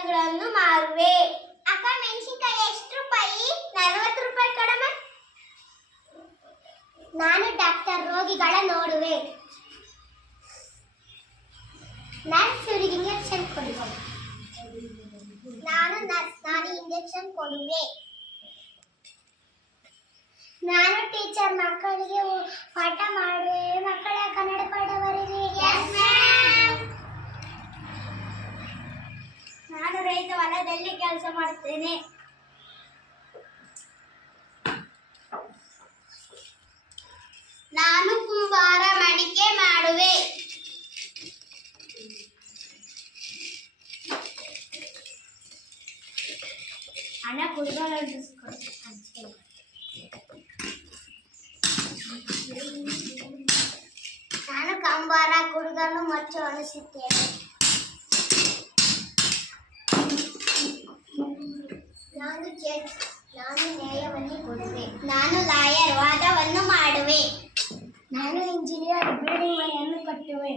ತರಕಾರಿಗಳನ್ನು ಮಾರುವೆ. ಅಕ್ಕ, ಮೆಣಸಿನಕಾಯಿ ಎಷ್ಟು ರೂಪಾಯಿ? 40 ರೂಪಾಯಿ ಕಡಿಮೆ. ನಾನು ಡಾಕ್ಟರ್, ರೋಗಿಗಳ ನೋಡುವೆ. ನರ್ಸ್, ಇವರಿಗೆ ಇಂಜೆಕ್ಷನ್ ಕೊಡುವೆ. ನಾನು ನರ್ಸ್, ನಾನು ಇಂಜೆಕ್ಷನ್ ಕೊಡುವೆ. ನಾನು ಟೀಚರ್, ಮಕ್ಕಳಿಗೆ ಪಾಠ ಮಾಡುವೆ. ಮಕ್ಕಳ ಕನ್ನಡ ಪಾಠ ಬರೆಯಿರಿ. ನಾನು ರೈತ, ಹೊಲದಲ್ಲಿ ಕೆಲಸ ಮಾಡುತ್ತೇನೆ. ನಾನು ಕುಂಬಾರ, ಮಡಿಕೆ ಮಾಡುವೆ. ಹಣ ಕುಡುಗಲ. ನಾನು ಕಂಬಾರ, ಕುಡುಗನ್ನು ಮಚ್ಚು ಅನಿಸುತ್ತೇನೆ. ನಾನು ಜಡ್ಜ್, ನಾನು ನ್ಯಾಯವನ್ನು ಕೊಡುವೆ. ನಾನು ಲಾಯರ್, ವಾದವನ್ನು ಮಾಡುವೆ. ನಾನು ಇಂಜಿನಿಯರ್, ಬಿಲ್ಡಿಂಗ್ ಮನೆಯನ್ನು ಕಟ್ಟುವೆ.